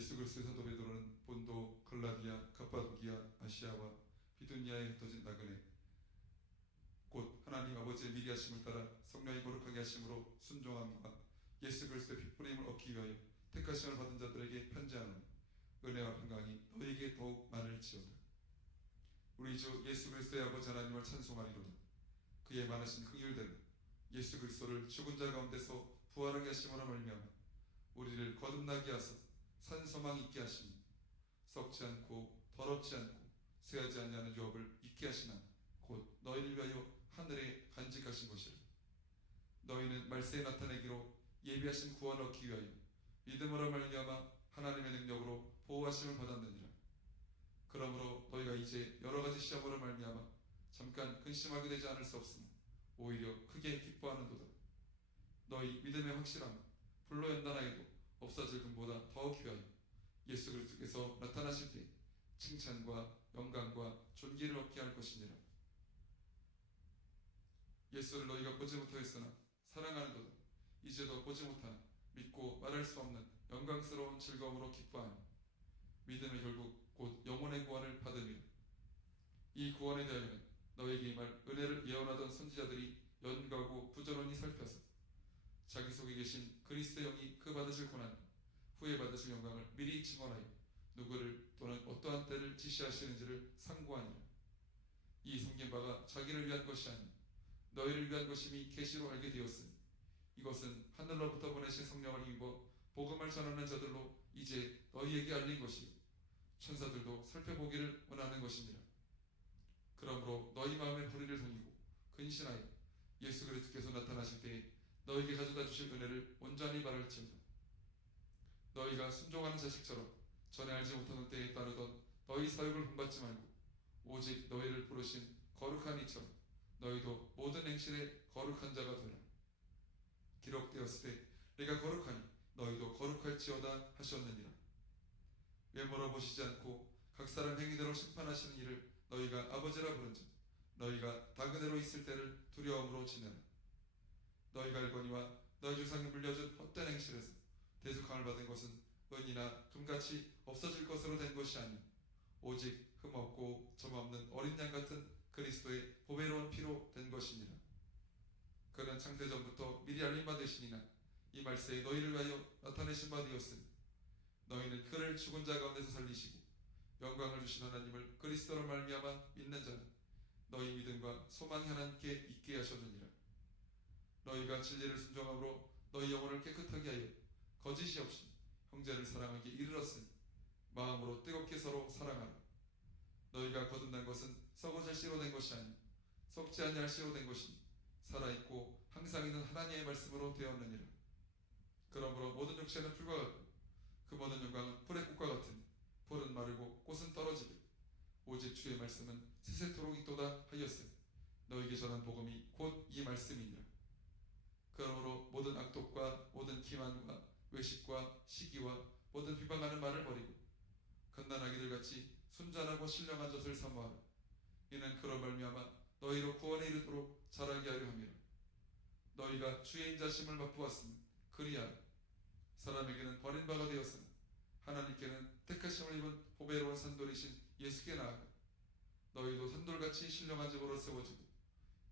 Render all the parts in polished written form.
예수 그리스도의 사도 베드로는 본도, 갈라디아, 갑바도기아, 아시아와 비두니아에 흩어진 나그네 곧 하나님 아버지의 미리 하심을 따라 성령이 거룩하게 하심으로 순종함과 예수 그리스도의 핏부림을 얻기 위하여 택하심을 받은 자들에게 편지하노니 은혜와 평강이 너희에게 더욱 많을지어다. 우리 주 예수 그리스도의 아버지 하나님을 찬송하리로다. 그의 많으신 긍휼대로 예수 그리스도를 죽은 자 가운데서 부활하게 하심으로 말미암아 우리를 거듭나게 하사 산 소망 있게 하시니 썩지 않고 더럽지 않고 쇠하지 아니하는 유업을 있게 하시나 곧 너희를 위하여 하늘에 간직하신 것이라. 너희는 말세에 나타내기로 예비하신 구원을 얻기 위하여 믿음으로 말미암아 하나님의 능력으로 보호하심을 받았느니라. 그러므로 너희가 이제 여러가지 시험으로 말미암아 잠깐 근심하게 되지 않을 수 없으나 오히려 크게 기뻐하는도다. 너희 믿음의 확실함 불로 연단하여도 없어질 금보다 더 귀하여 예수 그리스도께서 나타나실 때 칭찬과 영광과 존귀를 얻게 할 것이니라. 예수를 너희가 보지 못하였으나 사랑하는도다. 이제도 보지 못하나 믿고 말할 수 없는 영광스러운 즐거움으로 기뻐하니 믿음의 결국 곧 영혼의 구원을 받으리라. 이 구원에 대하여는 너희에게 임할 은혜를 예언하던 선지자들이 연구하고 부지런히 살펴서 자기 속에 계신 그리스도의 영이 그 받으실 고난 후에 받으실 영광을 미리 증언하여 누구를 또는 어떠한 때를 지시하시는지를 상고하니라. 이 섬긴 바가 자기를 위한 것이 아니 너희를 위한 것임이 계시로 알게 되었으니 이것은 하늘로부터 보내신 성령을 힘입어 복음을 전하는 자들로 이제 너희에게 알린 것이요 천사들도 살펴보기를 원하는 것이니라. 그러므로 너희 마음의 불의를 돌리고 근신하여 예수 그리스도께서 나타나실 때에 너희에게 가져다 주실 은혜를 온전히 바랄지어다. 너희가 순종하는 자식처럼 전에 알지 못하는 때에 따르던 너희 사역을 본받지 말고 오직 너희를 부르신 거룩한 이처럼 너희도 모든 행실에 거룩한 자가 되라. 기록되었을 때 내가 거룩하니 너희도 거룩할지어다 하셨느니라. 외모로 보시지 않고 각 사람 행위대로 심판하시는 이를 너희가 아버지라 부른즉 너희가 다 그대로 있을 때를 두려움으로 지내라. 너희가 알거니와 너희 조상이 물려준 헛된 행실에서 대속함을 받은 것은 은이나 금같이 없어질 것으로 된 것이 아니 오직 흠없고 점없는 어린 양 같은 그리스도의 보배로운 피로 된 것이니라. 그는 창세전부터 미리 알림 받으시니나 이 말세에 너희를 위하여 나타내신 바 되었으니 너희는 그를 죽은 자 가운데서 살리시고 영광을 주신 하나님을 그리스도로 말미암아 믿는 자는 너희 믿음과 소망이 하나님께 있게 하셨느니라. 너희가 진리를 순종함으로 너희 영혼을 깨끗하게 하여 거짓이 없이 형제를 사랑하기에 이르렀으니 마음으로 뜨겁게 서로 사랑하라. 너희가 거듭난 것은 썩어질 씨로 된 것이 아니 썩지 아니할 씨로 된 것이니 살아있고 항상 있는 하나님의 말씀으로 되었느니라. 그러므로 모든 육체는 풀과 같고 그 모든 영광은 풀의 꽃과 같으니 풀은 마르고 꽃은 떨어지되 오직 주의 말씀은 세세토록 있도다 하였으니 너희에게 전한 복음이 곧 이 말씀이니라. 그러므로 모든 악독과 모든 기만과 외식과 시기와 모든 비방하는 말을 버리고 갓난아기들 같이 순전하고 신령한 젖을 사모하라. 이는 그런 말미암아 너희로 구원에 이르도록 자라게 하려 함이라. 너희가 주의 인자심을 맛보았으니 그리하라. 사람에게는 버린 바가 되었으나 하나님께는 택하심을 입은 보배로운 산돌이신 예수께 나아가 너희도 산돌같이 신령한 집으로 세워지고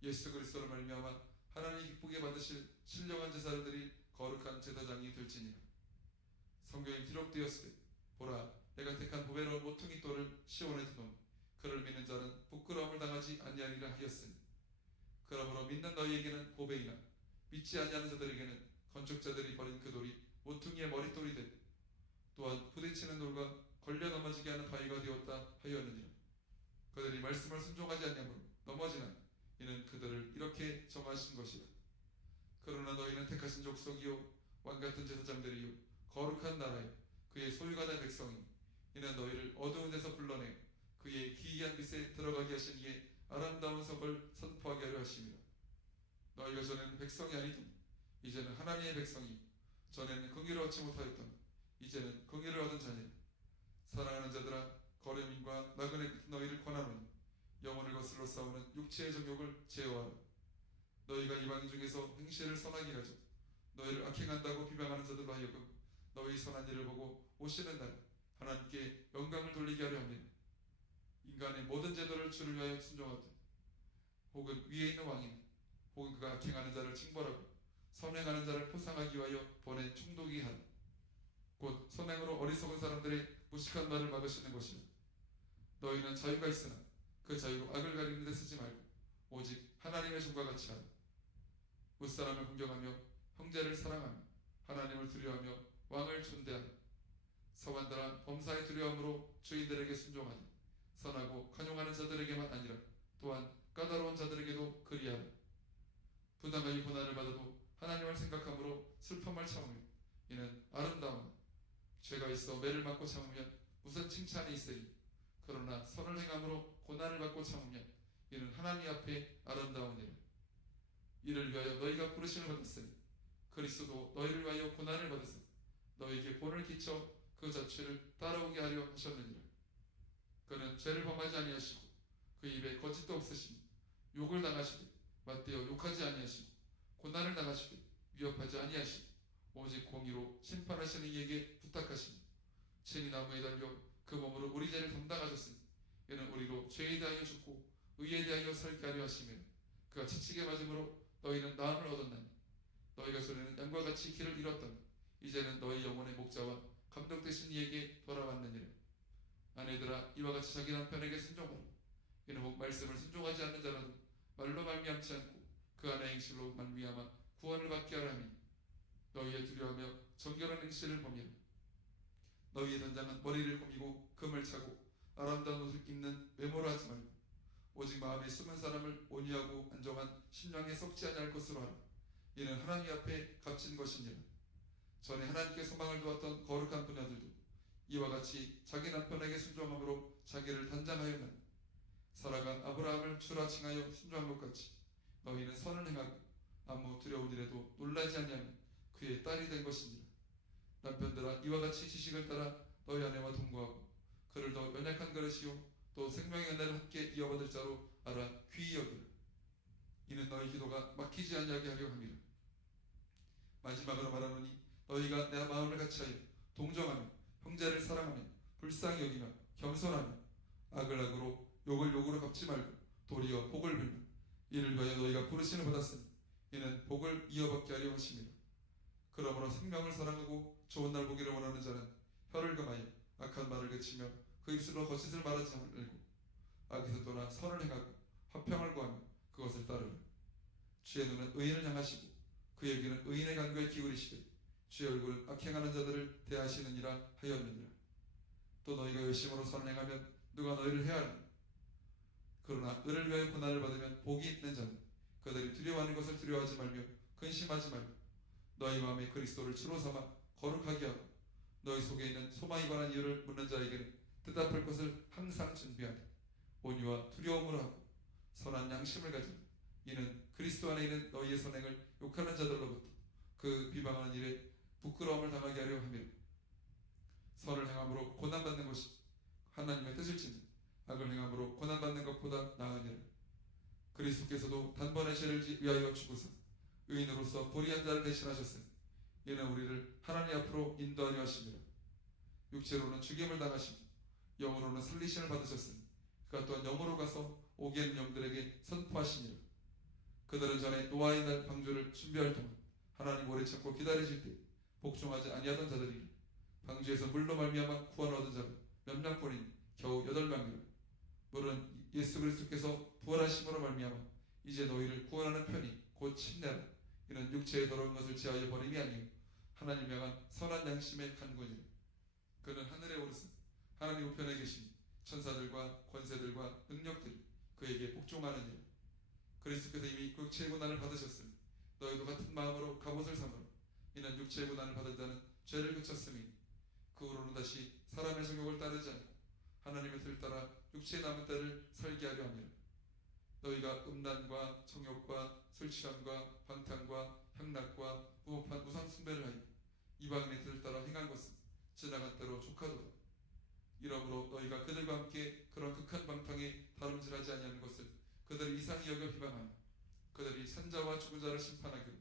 예수 그리스도로 말미암아 하나님이 기쁘게 받으실 신령한 제사를 거룩한 제사장이 될지니라. 성경에 기록되었을 때 보라 내가 택한 보배로운 모퉁이 돌을 시온에 두노니 그를 믿는 자는 부끄러움을 당하지 아니하리라 하였으니 그러므로 믿는 너희에게는 보배이나 믿지 아니하는 자들에게는 건축자들이 버린 그 돌이 모퉁이의 머릿돌이 되고 또한 부딪히는 돌과 걸려 넘어지게 하는 바위가 되었다 하였느니라. 그들이 말씀을 순종하지 아니하므로 넘어지나 이는 그들을 이렇게 정하신 것이라. 그러나 너희는 택하신 족속이요 왕같은 제사장들이요 거룩한 나라요 그의 소유가 된 백성이니 이는 너희를 어두운 데서 불러내어 그의 기이한 빛에 들어가게 하신 이의 아름다운 성을 선포하게 하려 하심이라. 너희가 전에는 백성이 아니더니 이제는 하나님의 백성이 전에는 긍휼을 얻지 못하였더니 이제는 긍휼을 얻은 자니라. 사랑하는 자들아 거름임과 나그네 끝 너희를 권하노니 영혼을 거슬러 싸우는 육체의 정욕을 제어하라. 너희가 이방인 중에서 행실을 선하게 가져 너희를 악행한다고 비방하는 자들로 하여금 너희 선한 일을 보고 오시는 날 하나님께 영광을 돌리게 하려 합니다. 인간의 모든 제도를 주를 위하여 순종하듯 혹은 위에 있는 왕이나 혹은 그가 악행하는 자를 징벌하고 선행하는 자를 포상하기 위하여 보낸 총독이 하라. 곧 선행으로 어리석은 사람들의 무식한 말을 막으시는 것이라. 너희는 자유가 있으나 그 자유로 악을 가리는 데 쓰지 말고 오직 하나님의 종과 같이 하라. 무사람을 공경하며 형제를 사랑하며 하나님을 두려워하며 왕을 존대하라. 서관들아 범사의 두려움으로 주인들에게 순종하니 선하고 간용하는 자들에게만 아니라 또한 까다로운 자들에게도 그리하라. 부당하게 고난을 받아도 하나님을 생각함으로 슬픔을 참으며 이는 아름다운 죄가 있어 매를 맞고 참으면 무슨 칭찬이 있으리. 그러나 선을 행함으로 고난을 받고 참으면 이는 하나님 앞에 아름다우니라. 이를 위하여 너희가 부르심을 받았으니 그리스도도 너희를 위하여 고난을 받으사 너희에게 본을 끼쳐 그 자취를 따라오게 하려 하셨느니라. 그는 죄를 범하지 아니하시고 그 입에 거짓도 없으시니 욕을 당하시되 맞대어 욕하지 아니하시고 고난을 당하시되 위협하지 아니하시고 오직 공의로 심판하시는 이에게 부탁하시니 친히 나무에 달려 그 몸으로 우리 죄를 담당하셨으니 이는 우리로 죄에 대하여 죽고 의에 대하여 살게 하려 하시며 그가 지치게 맞음으로 너희는 나음을 얻었나니 너희가 전에는 양과 같이 길을 잃었다니 이제는 너희 영혼의 목자와 감독 되신 이에게 돌아왔느니라. 아내들아 이와 같이 자기 남편에게 순종하라. 이는 혹 말씀을 순종하지 않는 자라도 말로 말미암지 않고 그 안의 행실로 말미암아 구원을 받게 하라 하니 너희의 두려워하며 정결한 행실을 범이라. 너희의 단장은 머리를 꾸미고 금을 차고 아름다운 옷을 입는 외모로 하지 말고 오직 마음에 숨은 사람을 온유하고 안정한 심령에 썩지 아니할 것으로 하라. 이는 하나님 앞에 값진 것이니라. 전에 하나님께 소망을 두었던 거룩한 부녀들도 이와 같이 자기 남편에게 순종함으로 자기를 단장하였나니 살아간 아브라함을 주라 칭하여 순종한 것 같이 너희는 선을 행하고 아무 두려운 일에도 놀라지 아니하면 그의 딸이 된 것이니라. 남편들아 이와 같이 지식을 따라 너희 아내와 동거하고 그를 더 연약한 그릇이요 또 생명의 은혜를 함께 이어받을 자로 알아 귀히 여기라. 이는 너희 기도가 막히지 아니하게 하려 함이라. 마지막으로 말하노니 너희가 내 마음을 같이하여 동정하며 형제를 사랑하며 불쌍히 여기며 겸손하며 악을 악으로 욕을 욕으로 갚지 말고 도리어 복을 빌며 이를 위하여 너희가 부르심을 받았으니 이는 복을 이어받게 하려 하심이라. 그러므로 생명을 사랑하고 좋은 날 보기를 원하는 자는 혀를 금하여 악한 말을 그치며 그 입술로 거짓을 말하지 말고 악에서 떠나 선을 행하고 화평을 구하며 그것을 따르라. 주의 눈은 의인을 향하시고 그의 귀는 의인의 간구에 기울이시되 주의 얼굴은 악행하는 자들을 대하시느니라 하였느니라. 또 너희가 열심으로 선을 행하면 누가 너희를 해하리니 그러나 의를 위하여 고난을 받으면 복이 있는 자는 그들이 두려워하는 것을 두려워하지 말며 근심하지 말고 너희 마음에 그리스도를 주로 삼아 거룩하게 하고 너희 속에 있는 소망이 관한 이유를 묻는 자에게는 대답할 것을 항상 준비하되 온유와 두려움으로 하고 선한 양심을 가지고 이는 그리스도 안에 있는 너희의 선행을 욕하는 자들로부터 그 비방하는 일에 부끄러움을 당하게 하려 함이라. 선을 행함으로 고난받는 것이 하나님의 뜻일지니 악을 행함으로 고난받는 것보다 나으니라. 그리스도께서도 단번에 죄를 위하여 죽으사 의인으로서 불의한 자를 대신하셨으니 이는 우리를 하나님 앞으로 인도하려 하심이라. 육체로는 죽임을 당하시고 영으로는 살리심을 받으셨으니 그가 또한 영으로 가서 오게 있는 영들에게 선포하시니라. 그들은 전에 노아의 날 방주를 준비할 동안 하나님 오래 참고 기다리실 때 복종하지 아니하던 자들이니 방주에서 물로 말미암아 구원 얻은 자가 몇 명뿐이니 겨우 8명이라. 물은 예수 그리스도께서 부활하심으로 말미암아 이제 너희를 구원하는 편이 곧 침례라. 이는 육체에 더러운 것을 제하여 버림이 아니요 하나님 향한 선한 양심의 간구니라. 그는 하늘에 오르사 하나님 우편에 계시니 천사들과 권세들과 능력들이 그에게 복종하느니라. 그리스도께서 이미 육체의 고난을 받으셨으니 너희도 같은 마음으로 갑옷을 삼으라. 이는 육체의 고난을 받은 자는 죄를 그쳤으니 그 후로는 다시 사람의 정욕을 따르지 않고 하나님의 뜻을 따라 육체의 남은 때를 살게 하려 함이라. 너희가 음란과 정욕과 술취함과 방탕과 향락과 무법한 우상 숭배를 하여 이방인의 뜻을 따라 행한 것은 지나간 때로 족하도다. 이러므로 너희가 그들과 함께 그런 극한 방탕에 다름질하지 아니하는 것을 그들이 이상히 여겨 비방하며 그들이 산자와 죽은 자를 심판하기로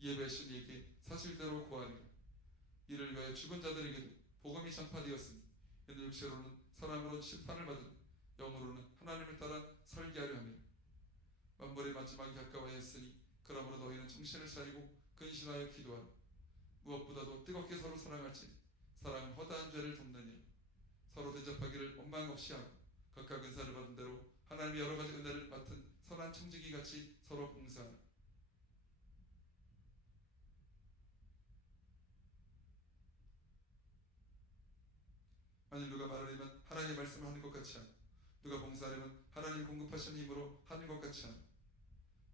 예배하신 이에게 사실대로 고하리라. 이를 위하여 죽은 자들에게도 복음이 전파되었으니 이는 육체로는 사람으로 심판을 받은 영으로는 하나님을 따라 살게 하려 함이라. 만물의 마지막이 가까워하였으니 그러므로 너희는 정신을 차리고 근신하여 기도하라. 무엇보다도 뜨겁게 서로 사랑할지니 사랑은 허다한 죄를 덮느니라. 서로 대접하기를 원망 없이 하고 각각 은사를 받은 대로 하나님의 여러 가지 은혜를 맡은 선한 청지기 같이 서로 봉사하라. 만일 누가 말하려면 하나님의 말씀을 하는 것 같이 하고 누가 봉사하려면 하나님이 공급하신 힘으로 하는 것 같이 하라.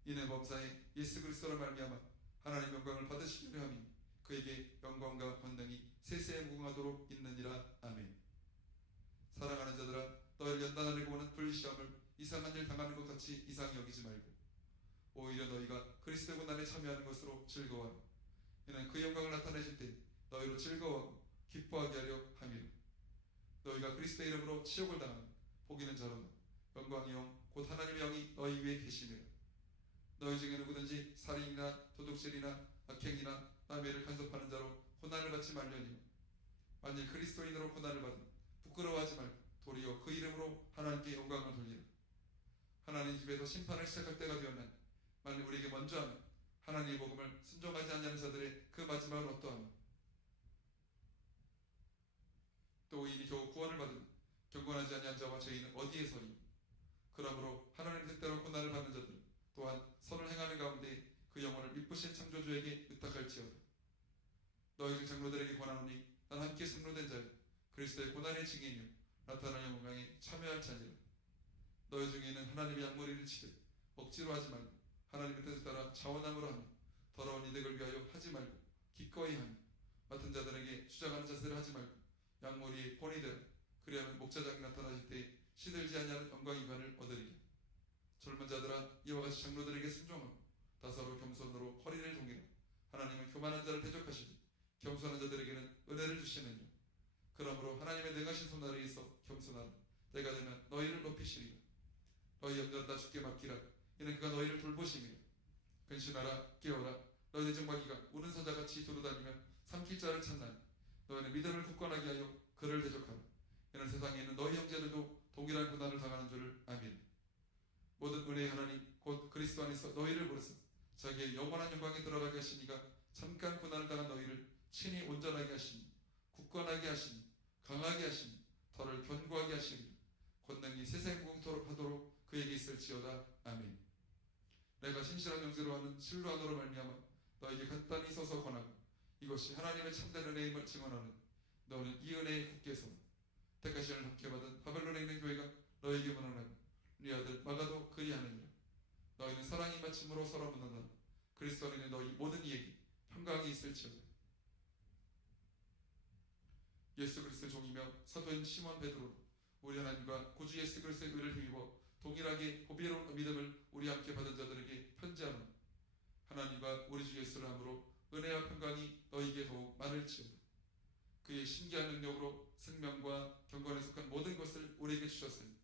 이는 범사에 예수 그리스도로 말미암아 하나님 영광을 받으시려 함이니 그에게 영광과 권능이 세세에 무궁하도록 있느니라. 아멘. 사랑하는 자들아, 너희를 연단하려고 오는 불시험을 이상한 일 당하는 것 같이 이상히 여기지 말고 오히려 너희가 그리스도의 고난에 참여하는 것으로 즐거워하라. 이는 그 영광을 나타내실 때 너희로 즐거워하고 기뻐하게 하려 함이라. 너희가 그리스도의 이름으로 치욕을 당하면 복이는 저로다. 영광의 영 곧 하나님의 영이 너희 위에 계시니라. 너희 중에 누구든지 살인이나 도둑질이나 악행이나 남의 일을 간섭하는 자로 고난을 받지 말려니와 만일 그리스도인으로 고난을 받으면 부끄러워하지 말고 도리어 그 이름으로 하나님께 영광을 돌리라. 하나님 집에서 심판을 시작할 때가 되었나니 만일 우리에게 먼저 하면 하나님의 복음을 순종하지 않는 자들의 그 마지막은 어떠하며 또 이미 겨우 구원을 받은 경건하지 아니한 자와 죄인은 어디에 서리. 그러므로 하나님 뜻대로 고난을 받는 자들은 또한 선을 행하는 가운데 그 영혼을 미쁘신 창조주에게 의탁할지어다. 너희 중 장로들에게 권하노니 난 함께 장로된 자여 그리스도의 고난의 증인이요 나타날 영광에 참여할 자니라. 너희 중에는 하나님의 양머리를 치되 억지로 하지 말고 하나님의 뜻을 따라 자원함으로 하며 더러운 이득을 위하여 하지 말고 기꺼이 하며 맡은 자들에게 주장하는 자세를 하지 말고 양머리에 본이 되라. 그리하면 목자장이 나타나실 때 시들지 아니하는 영광의 관을 얻으리라. 젊은 자들아, 이와 같이 장로들에게 순종하고 다 서로 겸손으로 허리를 동이라. 하나님은 교만한 자를 대적하시니 겸손한 자들에게는 은혜를 주시느니라. 그러므로 하나님의 능하신 손 아래에 있어 겸손하라. 때가 되면 너희를 높이시리라. 너희 염려는 다 주께 맡기라. 이는 그가 너희를 돌보심이라. 근신하라, 깨어라. 너희의 정마귀가 우는 사자같이 두루다니며 삼킬 자를 찾나니 너희는 믿음을 굳건하게 하여 그를 대적하라. 이는 세상에 있는 너희 형제들도 동일한 고난을 당하는 줄을 아멘. 모든 은혜의 하나님 곧 그리스도 안에서 너희를 부르사 자기의 영원한 영광에 들어가게 하시니가 잠깐 고난을 당한 너희를 친히 온전하게 하시니 굳건하게 하시니 강하게 하시니 더를 견고하게 하시니 권능이 세생무궁토록 하도록 그에게 있을지어다. 아멘. 내가 신실한 형제로 하는 실로안으로 말미암아 너에게 간단히 서서 권하고 이것이 하나님의 참된 은혜임을 증언하는 너는 이 은혜에 굳게 서라. 택하심을 함께 받은 바벨론에 있는 교회가 너에게 문안하고 네 아들 마가도 그리하느니라. 너희는 사랑이 마침으로 서로 문안하라. 그리스도 안에 있는 너희 모든 이에게 평강이 있을지어다. 예수 그리스도의 종이며 사도인 시몬 베드로 우리 하나님과 구주 예수 그리스도의 의를 힘입어 동일하게 고비로운 믿음을 우리 함께 받은 자들에게 편지하노니 하나님과 우리 주 예수를 함으로 은혜와 평강이 너희에게 더욱 많을지어다. 그의 신기한 능력으로 생명과 경건에 속한 모든 것을 우리에게 주셨으니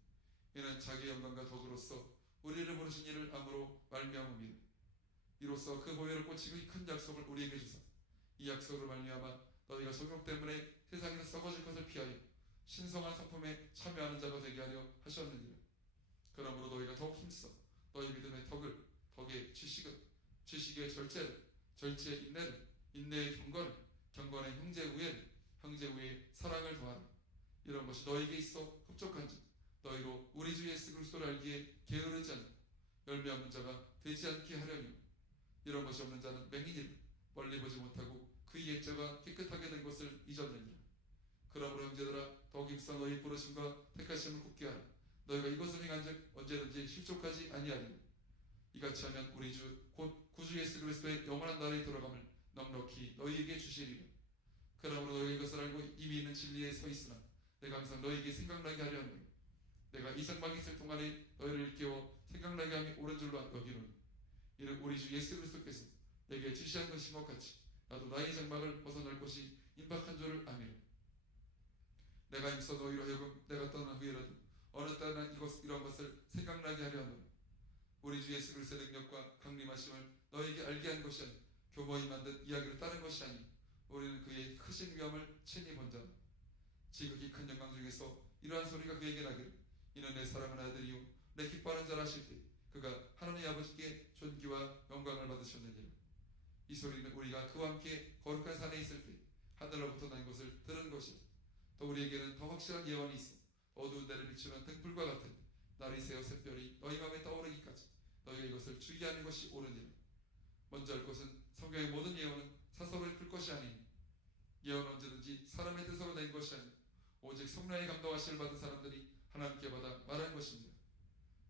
이는 자기의 영광과 덕으로서 우리를 부르신 이를 암으로 말미암음이라. 이로써 그 보혈을 꽂히고 이 큰 약속을 우리에게 주사 이 약속으로 말미암아 너희가 성욕 때문에 세상에서 썩어질 것을 피하여 신성한 성품에 참여하는 자가 되게 하려 하셨느니라. 그러므로 너희가 더욱 힘써 너희 믿음의 덕을, 덕의 지식을, 지식의 절제를, 절제의 인내를, 인내의 경건을, 경건의 형제 우애를, 형제 우애의 사랑을 더하라. 이런 것이 너희에게 있어 흡족한즉 너희로 우리 주 예수 그리스도를 알기에 게으르지 않고 열매 없는 자가 되지 않게 하려며 이런 것이 없는 자는 맹인이라 멀리 보지 못하고 그의 옛자가 깨끗하게 된 것을 잊었느니라. 그러므로 형제들아 더욱 힘써 너희 부르심과 택하심을 굳게 하라. 너희가 이것을 행한즉 언제든지 실족하지 아니하리라. 이같이 하면 우리 주 곧 구주 예수 그리스도의 영원한 나라에 들어감을 넉넉히 너희에게 주시리라. 그러므로 너희가 이것을 알고 이미 있는 진리에 서 있으나 내가 항상 너희에게 생각나게 하려 하노니 내가 이 장막이 있을 동안에 너희를 일깨워 생각나게 함이 옳은 줄로 여기노니 이는 우리 주 예수 그리스도께서 내게 지시한 것임과 같이 나도 나의 장막을 벗어날 것이 임박한 줄을 아미라. 내가 힘써 너희로 하여금 내가 떠난 후에라도 어느 때나 이런 것을 생각나게 하려 하노라. 우리 주 예수 그리스도의 능력과 강림하심을 너희에게 알게 한 것이 아니 교모히 만든 이야기를 따른 것이 아니 우리는 그의 크신 위엄을 친히 본 자다. 중에서 이러한 소리가 그에게 나기를 이는 내 사랑하는 아들이요 내 기뻐하는 자라 하실 때 그가 하나님 아버지께 존귀와 영광을 받으셨느니라. 이 소리는 우리가 그와 함께 거룩한 산에 있을 때 하늘로부터 난 것을 들은 것이라. 또 우리에게는 더 확실한 예언이 있어 어두운 데를 비추는 등불과 같은 날이 새어 샛별이 너희 마음에 떠오르기까지 너희가 이것을 주의하는 것이 옳으니라. 먼저 할 것은 성경의 모든 예언은 사서로이 풀 것이 아니니 예언은 언제든지 사람의 뜻으로 낸 것이 아니고 오직 성령의 감동하심을 받은 사람들이 하나님께 받아 말한 것입니다.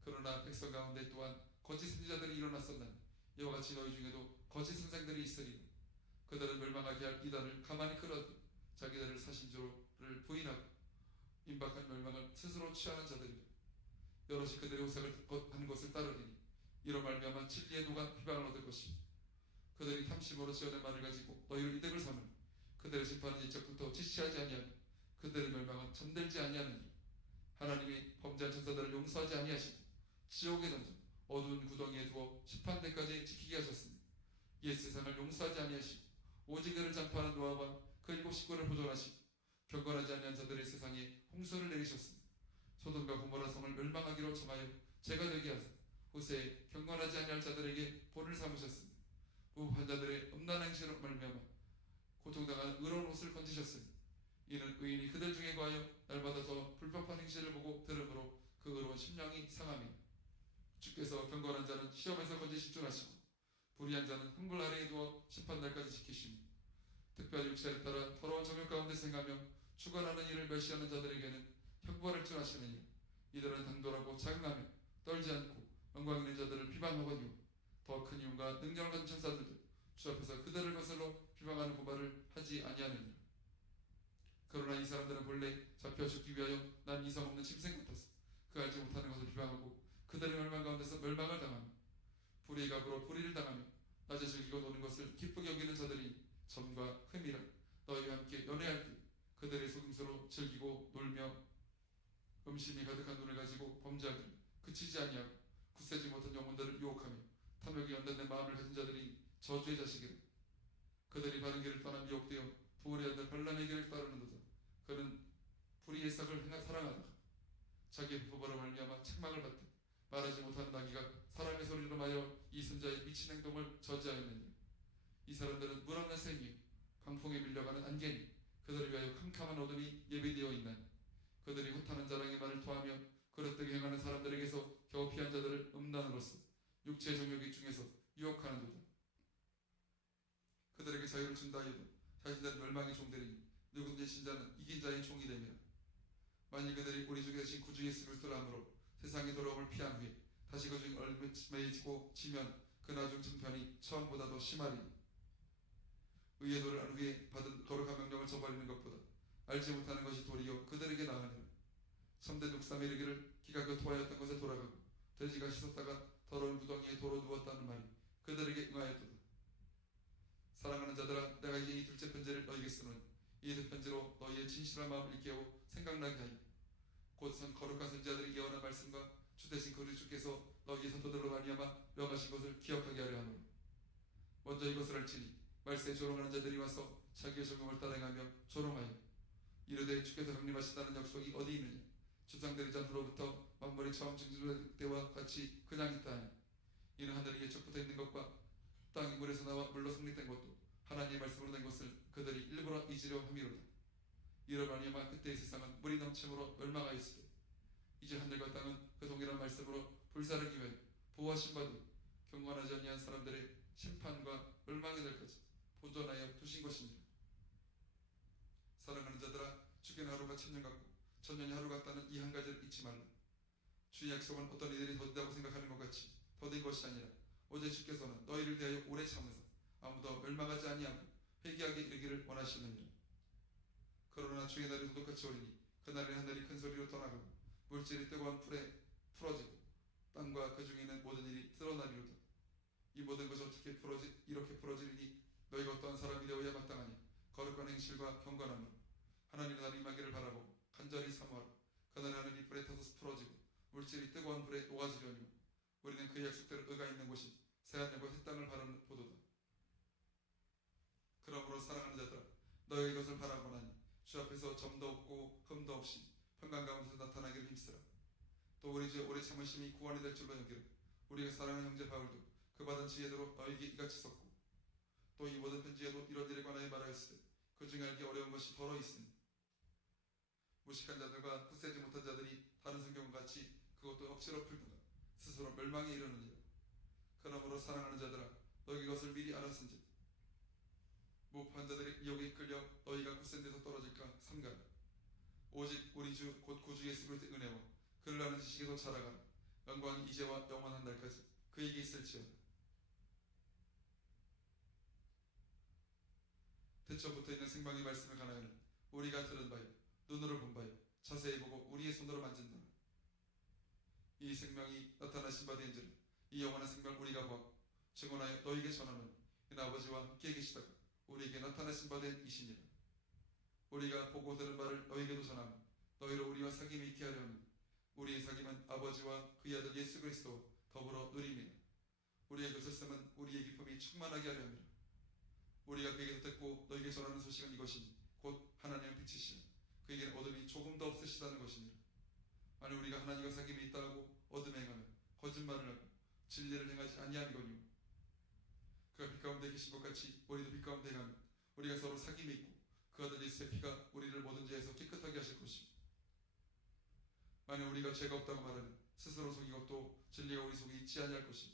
그러나 백성 가운데 또한 거짓 선지자들이 일어났었나니 이와 같이 너희 중에도 거짓 선생들이 있으리라. 그들은 멸망하게 할 이단을 가만히 끌어들여 자기들을 사신조를 부인하고 임박한 멸망을 스스로 취하는 자들이라. 여럿이 그들의 호색을 하는 것을 따르리니 이로 말미암아 진리의 누가 비방을 얻을 것이며 그들이 탐심으로 지어낸 말을 가지고 너희를 이득을 삼으니 그들의 심판은 이적부터 지시하지 아니하며 그들의 멸망은 잠들지 아니하느니 하나님이 범죄한 천사들을 용서하지 아니하시고 지옥에 던져 어두운 구덩이에 두어 심판대까지 지키게 하셨으니 옛 세상을 용서하지 아니하시고 오직 그를 장파하는 노아와 그 일곱 식구를 보존하시고 경건하지 아니한 자들의 세상에 홍수를 내리셨으니 소돔과 고모라 성을 멸망하기로 정하여 죄가 되게 하사 후세에 경건하지 아니할 자들에게 본을 삼으셨으니 부패한 자들의 음란 행실로 말미암아 고통당하는 의로운 옷을 건지셨으니 이는 의인이 그들 중에 거하여 날마다 더 불법한 행실을 보고 들으므로 그 의로운 심령이 상함이니 주께서 경건한 자는 시험에서 건지실 줄 아시고 불의한 자는 흥불 아래에 두어 심판날까지 지키시니 특별히 육체를 따라 더러운 정욕 가운데 생하며 추구하는 일을 멸시하는 자들에게는 형벌할 줄 아시느니 이들은 당돌하고 자긍하며 떨지 않고 영광 있는 자들을 비방하거니와 더 큰 이윤과 능력을 가진 천사들도 주 앞에서 그들을 거슬러 비방하는 고발을 하지 아니하느니라. 그러나 이 사람들은 본래 잡혀 죽기 위하여 난 이성 없는 짐승 같았어. 그 알지 못하는 것을 비방하고 그들의 멸망 가운데서 멸망을 당하며 불의의 갑으로 불의를 당하며 낮에 즐기고 노는 것을 기쁘게 여기는 자들이 점과 흠이라. 너희와 함께 연애할 때 그들의 속임수로 즐기고 놀며 음심이 가득한 눈을 가지고 범죄하기를 그치지 아니하고 굳세지 못한 영혼들을 유혹하며 탐욕이 연단된 마음을 가진 자들이 저주의 자식이라. 그들이 바른 길을 떠나 미혹되어 부울의 아들 발람의 길을 따르는도다. 그는 불의의 싹을 사랑하다가 자기의 불법으로 말미암아 책망을 받되 말하지 못하는 나귀가 사람의 소리로 말하여 이 선자의 미친 행동을 저지하였느니라. 이 사람들은 물 없는 샘이요 강풍에 밀려가는 안개니 그들을 위하여 캄캄한 어둠이 예비되어 있나니 그들이 호탄한 자랑의 말을 토하며 그릇되게 행하는 사람들에게서 겨우 피한 자들을 음란으로써 육체의 정욕이 중에서 유혹하는도다. 그들에게 자유를 준다 하여도 자신들은 멸망의 종들이니 누구든지 신자는 이긴 자의 종이 됨이라. 만일 그들이 우리 중에 계신 구주 예수 그리스도를 함으로 세상의 더러움을 피한 후에 다시 그 중에 얼매지고 지면 그 나중 증편이 처음보다 더 심하리니 의의 도를 안 후에 받은 거룩한 명령을 저버리는 것보다 알지 못하는 것이 도리어 그들에게 나으니라. 참된 육삼에 이르기를 기가 그 토하였던 것에 돌아가고 돼지가 씻었다가 더러운 구덩이에 도로 누웠다는 말이 그들에게 응하였도다. 사랑하는 자들아, 내가 이제 이 둘째 편지를 너희에게 쓰노니 이 두 편지로 너희의 진실한 마음을 일깨워 생각나게 하여 곧 거룩한 선지자들이 예언한 말씀과 주 대신 그리스도께서 너희의 사도들로 말미암아 명하신 것을 기억하게 하려 하노라. 먼저 이것을 알지니 말세에 조롱하는 자들이 와서 자기의 정욕을 따라가며 조롱하여 이르되 주께서 강림하신다는 약속이 어디 있느냐. 주상들의 잔으로부터 만물이 처음 증조될 때와 같이 그냥 있다 하니 이는 하늘이 예적부터 있는 것과 땅이 물에서 나와 물로 성립된 것도 하나님의 말씀으로 된 것을 그들이 일부러 잊으려 함이로다. 이로 말미암아 그때의 세상은 물이 넘침으로 멸망하였을 때 이제 하늘과 땅은 그 동일한 말씀으로 불사르기 위하여 보호하신 바도 경건하지 아니한 사람들의 심판과 멸망의 날까지 보존하여 두신 것이니라. 사랑하는 자들아, 주께는 하루가 천년 같고 천년이 하루 같다는 이 한 가지를 잊지 말라. 주의 약속은 어떤 이들이 더디다고 생각하는 것 같이 더딘 것이 아니라 오직 주께서는 너희를 대하여 오래 참으사 아무도 멸망하지 아니하고 회개하게 이르기를 원하시느니라. 그러나 주의 날이 도둑같이 오리니 그날에 하늘이 큰 소리로 떠나가고 물질이 뜨거운 풀에 풀어지고 땅과 그 중에 있는 모든 일이 드러나리로다. 이 모든 것이 어떻게 이렇게 풀어지리니 너희가 어떠한 사람이 되어야 마땅하니 거룩한 행실과 경건함으로 하나님의 날이 임하기를 바라고 간절히 사모하라. 그날에 하늘이 불에 타서 풀어지고 물질이 뜨거운 불에 녹아지려니와 우리는 그 약속대로 의가 있는 곳이 새하늘과 새 땅을 바라는 보도다. 그러므로 사랑하는 자들아, 너희가 이것을 바라보나니 주 앞에서 점도 없고 흠도 없이 또 우리 주의 오래 참으심이 구원이 될 줄로 여기라. 우리가 사랑하는 형제 바울도 그 받은 지혜대로 너희에게 이같이 썼고 또 이 모든 편지에도 이런 일에 관하여 말하였으되 그 중에 알기 어려운 것이 더러 있으니 무식한 자들과 굳세지 못한 자들이 다른 성경과 같이 그것도 억지로 풀다가 스스로 멸망에 이르느니라. 그러므로 사랑하는 자들아 너희 것을 미리 알았은지 무법한 자들의 유혹에 끌려 너희가 굳센 데서 떨어질까 삼가라. 오직 우리 주 곧 구주 예수 그리스도의 은혜와 그를 아는 지식에도 자라가라. 영광이 이제와 영원한 날까지 그에게 있을지어다. 태초 붙어있는 생명의 말씀을 가나요는 우리가 들은 바요 눈으로 본 바요 자세히 보고 우리의 손으로 만진다. 이 생명이 나타나신 바 된지를 이 영원한 생명을 우리가 보았고 증언하여 너희에게 전하노니 이는 아버지와 함께 계시다가 우리에게 나타나신 바 된 이시니라. 우리가 보고 들은 바를 너희에게도 전하며 너희로 우리와 사귐이 있게 하려 하니 우리의 사귐은 아버지와 그의 아들 예수 그리스도와 더불어 누림이라. 우리의 것을 쓰면 우리의 기쁨이 충만하게 하려 함이라. 우리가 그에게서 듣고 너희에게 전하는 소식은 이것이니 곧 하나님의 빛이시라. 그에게는 어둠이 조금도 없으시다는 것이니라. 만일 우리가 하나님과 사귐이 있다 하고 어둠에 행하며 거짓말을 하고 진리를 행하지 아니함이거니와 그가 빛 가운데 계신 것 같이 우리도 빛 가운데 행하며 우리가 서로 사귐이 있고 그 아들 예수의 피가 우리를 모든 죄에서 깨끗하게 하실 것이며 만일 우리가 죄가 없다고 말하면 스스로 속이고 또 진리가 우리 속에 있지 아니할 것이며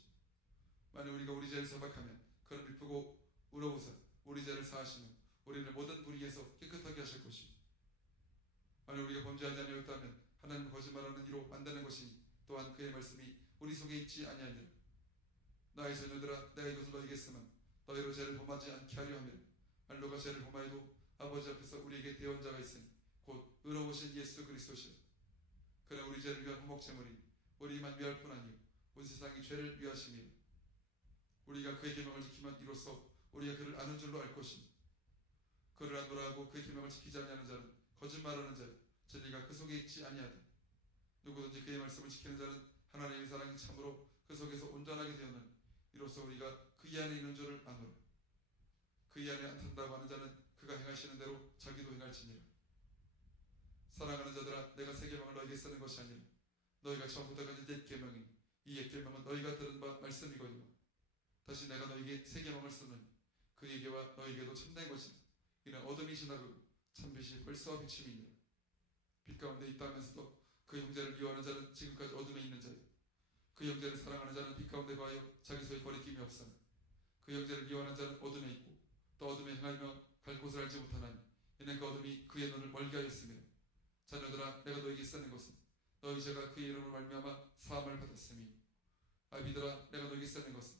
만일 우리가 우리 죄를 서박하면 그를 비프고 우러보사 우리 죄를 사하시며 우리를 모든 불의에서 깨끗하게 하실 것이며 만일 우리가 범죄하지 아니하였다면 하나님을 거짓말하는 이로 만드는 것이니 또한 그의 말씀이 우리 속에 있지 아니하니라. 나의 자녀들아 내가 이것을 너희에게 쓰면 너희로 죄를 범하지 않게 하려 함이라. 알로가 죄를 범하여도 아버지 앞에서 우리에게 대언자가 있으니 곧 의로우신 예수 그리스도시라. 그는 우리 죄를 위한 화목제물이니 우리만 위할 뿐 아니요 온 세상이 죄를 위하심이라. 우리가 그의 계명을 지키면 이로써 우리가 그를 아는 줄로 알 것이니 그를 아노라 하고 그의 계명을 지키지 아니하는 자는 거짓말하는 자요 진리가 그 속에 있지 아니하다. 누구든지 그의 말씀을 지키는 자는 하나님의 사랑이 참으로 그 속에서 온전하게 되었는 이로써 우리가 그의 안에 있는 줄을 아노라. 그의 안에 안 탄다고 하는 자는 그가 행하시는 대로 자기도 행할지니라. 사랑하는 자들아 내가 새 계명을 너희에게 쓰는 것이 아니라 너희가 처음부터 가진 옛 계명이니 이 옛 계명은 너희가 들은 바 말씀이거니와 다시 내가 너희에게 새 계명을 쓰노니 그에게와 너희에게도 참된 것이니 이는 어둠이 지나가고 참빛이 벌써 비침이니라. 빛 가운데 있다 하면서도 그 형제를 미워하는 자는 지금까지 어둠에 있는 자요 그 형제를 사랑하는 자는 빛 가운데 거하여 자기 소에 거리낌이 없사니 그 형제를 미워하는 자는 어둠에 있고 또 어둠에 행하며 갈 곳을 알지 못하나니 이는 그 어둠이 그의 눈을 멀게 하였으며 자녀들아 내가 너희에게 쓰는 것은 너희 죄가 그의 이름으로 말미암아 사함을 받았으니 아비들아 내가 너희에게 쓰는 것은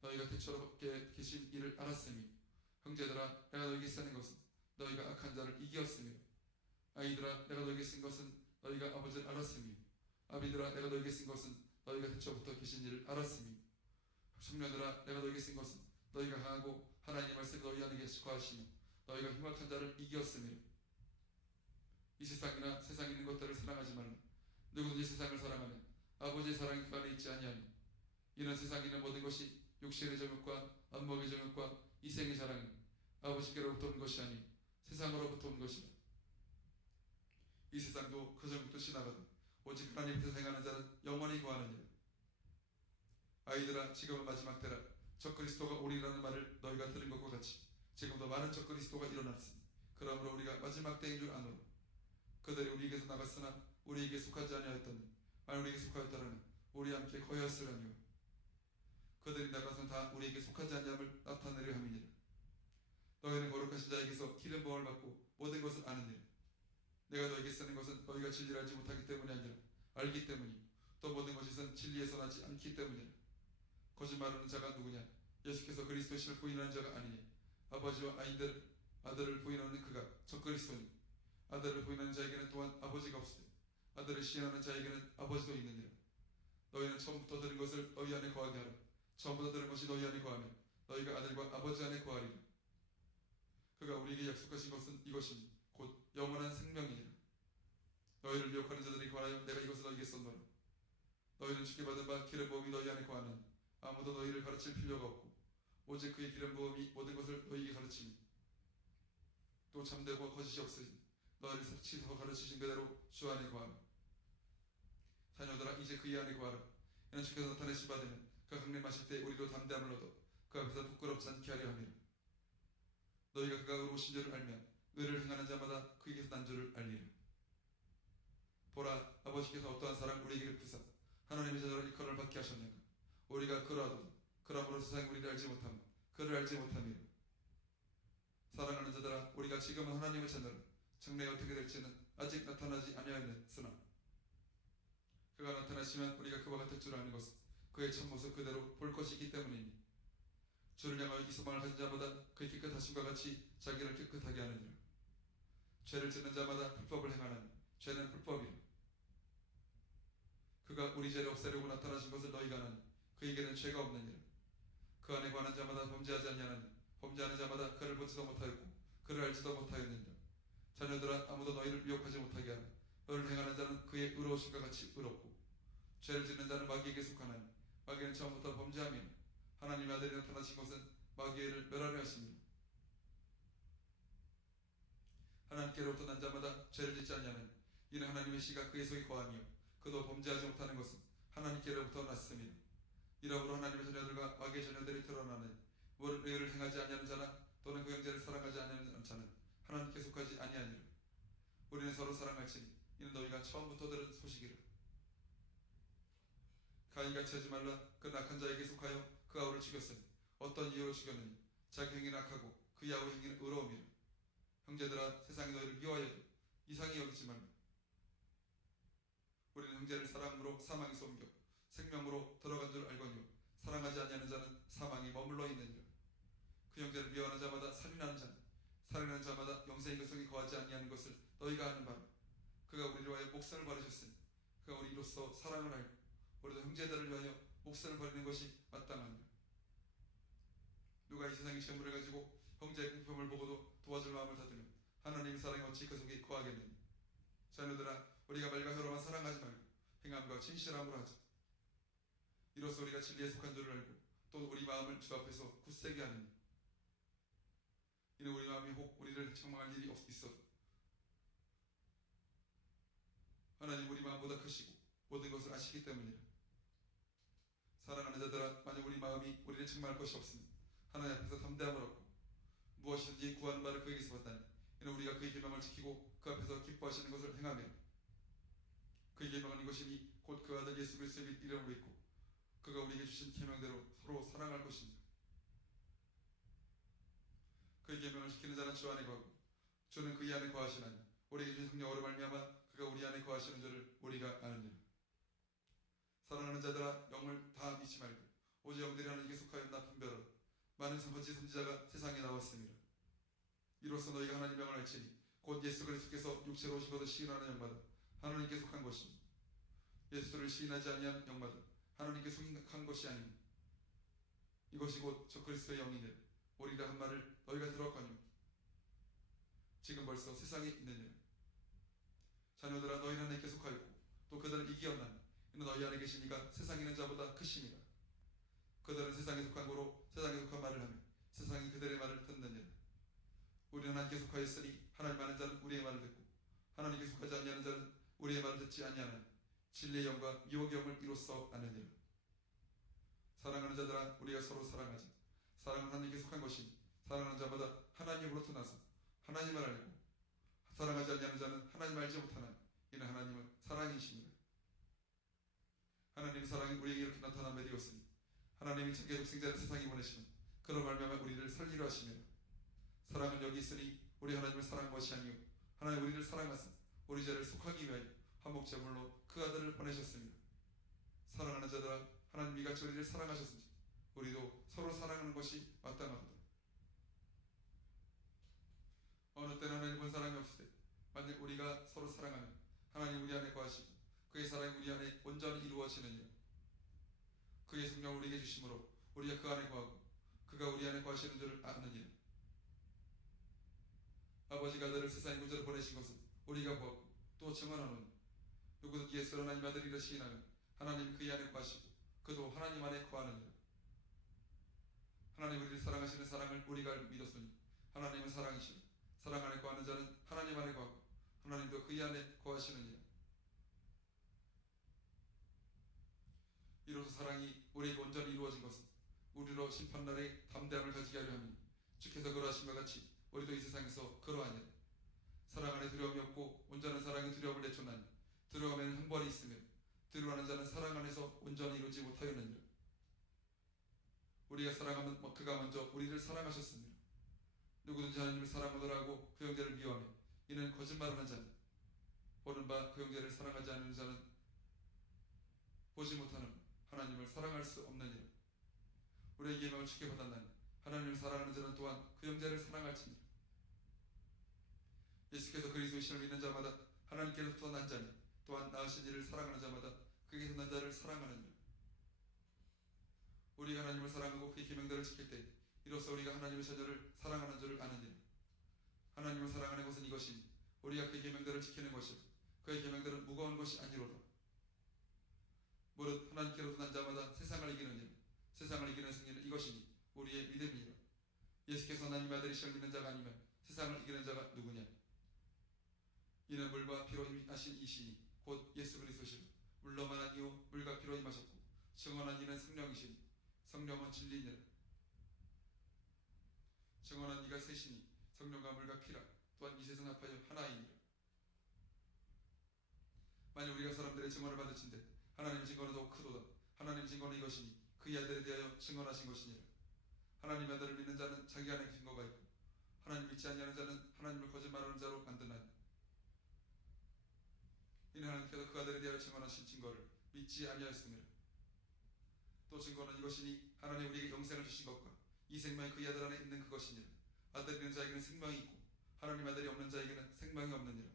너희가 태초롭게 계신 이를 알았으니 형제들아 내가 너희에게 쓰는 것은 너희가 악한 자를 이기었으며 아이들아 내가 너희에게 쓴 것은 너희가 아버지를 알았으며 아비들아 내가 너희에게 쓴 것은 너희가 태초부터 계신 이를 알았으며 청년들아 내가 너희에게 쓴 것은 너희가 강하고 하나님의 말씀이 너희 안에 거하시며 너희가 흉악한 자를 이기었으며 이 세상이나 세상에 있는 것들을 사랑하지 말라. 누구든지 세상을 사랑하면 아버지의 사랑이 그 안에 있지 아니하니 이는 세상에 있는 모든 것이 육신의 정욕과 안목의 정욕과 이생의 자랑이 아버지께로부터 온 것이 아니 세상으로부터 온 것이라. 이 세상도 그 정욕도 지나가다 오직 하나님 뜻에 행하는 자는 영원히 거하느니라. 아이들아 지금은 마지막 때라. 적그리스도가 오리라는 말을 너희가 들은 것과 같이 지금도 많은 적그리스도가 일어났으니 그러므로 우리가 마지막 때인 줄 아노라. 그들이 우리에게서 나갔으나 우리에게 속하지 아니하였더니 만일 우리에게 속하였더라면 우리와 함께 거하였으려니와 그들이 나가서는 다 우리에게 속하지 아니함을 나타내려 함이니라. 너희는 거룩하신 자에게서 기름 부음을 받고 모든 것을 아느니라. 내가 너희에게 쓰는 것은 너희가 진리를 알지 못하기 때문이 아니라 알기 때문이요 또 모든 것이 진리에서 나지 않기 때문이라. 거짓말하는 자가 누구냐? 예수께서 그리스도신을 부인하는 자가 아니니 아버지와 아들을 부인하는 그가 적그리스도니 아들을 부인하는 자에게는 또한 아버지가 없으되 아들을 시인하는 자에게는 아버지도 있느니라. 너희는 처음부터 들은 것을 너희 안에 거하게 하라. 처음부터 들은 것이 너희 안에 거하면 너희가 아들과 아버지 안에 거하리라. 그가 우리에게 약속하신 것은 이것이니 곧 영원한 생명이니라. 너희를 미혹하는 자들이 관하여 내가 이것을 너희에게 썼노라. 너희는 주께 받은 바 기름 부음이 너희 안에 거하는 아무도 너희를 가르칠 필요가 없고 오직 그의 기름 부음이 모든 것을 너희에게 가르치니 또 참되고 거짓이 없으니 너희를 치서 가르치신 그대로 주 안에 거하라. 자녀들아 이제 그의 안에 거하라. 이는 주께서 나타내신 바 되면 그가 강림하실 때 우리로 담대함을 얻어 그 앞에서 부끄럽지 않게 하려 함이라. 너희가 그가 의로우신 줄을 알면 의를 행하는 자마다 그에게서 난 줄을 알리라. 보라, 아버지께서 어떠한 사랑 우리에게 베푸사 하나님의 자녀로 일컬음을 받게 하셨는가. 우리가 그러하도다. 그러므로 세상이 우리를 알지 못함 그를 알지 못함이라. 사랑하는 자들아, 우리가 지금은 하나님의 자녀라. 장래에 어떻게 될지는 아직 나타나지 아니하였으나 그가 나타나시면 우리가 그와 같을 줄 아는 것은 그의 참모습 그대로 볼 것이 있기 때문이니 주를 향하여 이 소망을 가진 자마다 그의 깨끗하심과 같이 자기를 깨끗하게 하느니라. 죄를 짓는 자마다 불법을 행하나니 죄는 불법이라. 그가 우리 죄를 없애려고 나타나신 것을 너희가 아나니 그에게는 죄가 없느니라. 그 안에 관한 자마다 범죄하지 아니하나니 범죄하는 자마다 그를 보지도 못하였고 그를 알지도 못하였느니라. 자녀들아, 아무도 너희를 미혹하지 못하게 하라. 의를 행하는 자는 그의 의로우심과 같이 의롭고 죄를 짓는 자는 마귀에게 속하나니 마귀는 처음부터 범죄함이니 하나님의 아들이 나타나신 것은 마귀를 멸하려 하심이라. 하나님께로부터 난 자마다 죄를 짓지 아니하나니 이는 하나님의 씨가 그의 속에 거하며 그도 범죄하지 못하는 것은 하나님께로부터 났습니다. 이러므로 하나님의 자녀들과 마귀의 자녀들이 드러나는 무릇 의를 행하지 아니하는 자나 또는 그 형제를 사랑하지 아니하는 자는 하나님께 속하지 아니하니라. 우리는 서로 사랑할지니 이는 너희가 처음부터 들은 소식이라. 가인같이 하지 말라. 그 낙한 자에게 속하여 그 아우를 죽였으니 어떤 이유로 죽였느냐. 자기 행위는 악하고 그 아우 행위는 의로움이라. 형제들아, 세상이 너희를 미워하여도 이상히 여기지 말라. 우리는 형제를 사랑으로 사망에서 옮겨 생명으로 들어간 줄 알거니와 사랑하지 아니하는 자는 사망이 머물러 있느니라. 그 형제를 미워하는 자마다 살인하는 자는 살인하는 자마다 영생의 그 속에 거하지 아니하는 것을 너희가 아는 바라. 그가 우리를 위하여 목숨을 버리셨으니 그가 우리로서 사랑을 알고 우리도 형제들을 위하여 목숨을 버리는 것이 마땅하니라. 누가 이 세상의 재물을 가지고 형제의 공평을 보고도 도와줄 마음을 닫으면 하나님의 사랑이 어찌 그 속에 거하겠느냐. 자녀들아, 우리가 말과 혀로만 사랑하지 말고 행함과 진실함으로 하자. 이로써 우리가 진리에 속한 줄을 알고 또 우리 마음을 주 앞에서 굳세게 하느니 이는 우리 마음이 혹 우리를 책망할 일이 있어도 하나님 우리 마음보다 크시고 모든 것을 아시기 때문이라. 사랑하는 자들아, 만약 우리 마음이 우리를 책망할 것이 없으면 하나님 앞에서 담대함을 얻고 무엇이든지 구하는 바를 그에게서 받다니 이는 우리가 그의 계명을 지키고 그 앞에서 기뻐하시는 것을 행하며 그의 계명은 이것이니 곧 그 아들 예수 그리스도의 이름으로 있고 그가 우리에게 주신 계명대로 서로 사랑할 것입니다. 그의 계명을 지키는 자는 주 안에 거하고 주는 그의 안에 거하시나니 우리에게 주신 성령으로 말미암아 그가 우리 안에 거하시는 줄을 우리가 아느니라. 사랑하는 자들아, 영을 다 믿지 말고 오직 영들이 하나님께 속하였나 분별하라. 많은 선지 선지자가 세상에 나왔습니다. 이로써 너희가 하나님 영을 알지니 곧 예수 그리스도께서 육체로 오신 것을 시인하는 영마다 하나님께 속한 것이니 예수를 시인하지 아니한 영마다 하나님께 속한 것이 아니니 이것이 곧 저 그리스도의 영이니라. 우리가 한 말을 너희가 들었거니와 지금 벌써 세상에 있느니라. 자녀들아, 너희는 하나님께 속하였고 또 그들을 이기었나니 이는 너희 안에 계신 이가 세상에 있는 자보다 크심이라. 그들은 세상에 속한 거로 세상에 속한 말을 하며 세상이 그들의 말을 듣느니라. 우리는 하나님께 속하였으니 하나님 아는 자는 우리의 말을 듣고 하나님께 속하지 아니하는 자는 우리의 말을 듣지 아니하나니 진리의 영과 미혹의 영을 이로써 아느니라. 사랑하는 자들아, 우리가 서로 사랑하자. 사랑은 하나님께 속한 것이니 사랑하는 자마다 하나님으로부터 나서 하나님을 알고 사랑하지 아니하는 자는 하나님 알지 못하나니 이는 하나님은 사랑이시니라. 하나님의 사랑이 우리에게 이렇게 나타남에 되었으니 하나님이 자기의 독생자를 세상에 보내시면 그로 말미암아 우리를 살리려 하시며 사랑은 여기 있으니 우리 하나님을 사랑한 것이 아니요 하나님 우리를 사랑하사 우리 죄를 속하기 위하여 한몫 제물로 그 아들을 보내셨습니다. 사랑하는 자들아, 하나님 이같이 우리를 사랑하셨은지 우리도 서로 사랑하는 것이 마땅하도다. 어느 때는 하나님 본 사랑이 없을 때 만약 우리가 서로 사랑하면 하나님 우리 안에 거하시고 그의 사랑이 우리 안에 온전히 이루어지느니라. 그의 성령을 우리에게 주심으로 우리가 그 안에 거하고 그가 우리 안에 거하시는 줄을 아느니라. 아버지가 아들을 세상의 구주로 보내신 것은 우리가 보았고 또 증언하노니 누구든지 예수를 하나님 아들이라 시인하면 하나님 그의 안에 거하시고 그도 하나님 안에 거하느니라. 하나님 우리를 사랑하시는 사랑을 우리가 믿었으니 하나님은 사랑이시라. 사랑 안에 거하는 자는 하나님 안에 거하고 하나님도 그의 안에 거하시느니라. 사랑이 우리에게 온전히 이루어진 것은 우리로 심판날에 담대함을 가지게 하려 함이니 주께서 그러하심과 같이 우리도 이 세상에서 그러하니라. 사랑 안에 두려움이 없고 온전한 사랑이 두려움을 내쫓나니 두려움에는 형벌이 있으며 두려워하는 자는 사랑 안에서 온전히 이루지 못하였느니라. 우리가 사랑하면 그가 먼저 우리를 사랑하셨습니다. 누구든지 하나님을 사랑하노라 하고 그 형제를 미워하며 이는 거짓말하는 자니 보는 바 그 형제를 사랑하지 않는 자는 보지 못하는 하나님을 사랑할 수 없느니라. 우리의 계명을 주께 받았나니 하나님을 사랑하는 자는 또한 그 형제를 사랑할지니라. 예수께서 그리스도이심을 믿는 자마다 하나님께로부터 난 자니 또한 낳으신 이를 사랑하는 자마다 그에게서 난 자를 사랑하느니라. 우리가 하나님을 사랑하고 그의 계명들을 지킬 때 이로써 우리가 하나님의 자녀를 사랑하는 줄을 아느니라. 하나님을 사랑하는 것은 이것이니 우리가 그의 계명들을 지키는 것이요 그의 계명들은 무거운 것이 아니로다. 무릇 하나님께로부터 난 자마다 세상을 이기는 일, 세상을 이기는 승리는 이것이니 우리의 믿음이니라. 예수께서 하나님의 아들이심을 믿는 자가 아니면 세상을 이기는 자가 누구냐? 이는 물과 피로 임하신 이시니 곧 예수 그리스도시라. 물로만 아니요 물과 피로 임하셨고 증언한 이는 성령이시니 성령은 진리니라. 증언한 이가 셋이니 성령과 물과 피라. 또한 이 셋은 합하여 하나이니라. 만일 우리가 사람들의 증언을 받을진대 하나님의 증거는 더욱 크도다. 하나님의 증거는 이것이니 그의 아들에 대하여 증언하신 것이니라. 하나님의 아들을 믿는 자는 자기 안에 증거가 있고 하나님 믿지 아니하는 자는 하나님을 거짓말하는 자로 만드나니 이는 하나님께서 그 아들에 대하여 증언하신 증거를 믿지 아니하였음이라. 또 증거는 이것이니 하나님 우리에게 영생을 주신 것과 이 생명이 그의 아들 안에 있는 그것이니라. 아들이 있는 자에게는 생명이 있고 하나님 아들이 없는 자에게는 생명이 없느니라.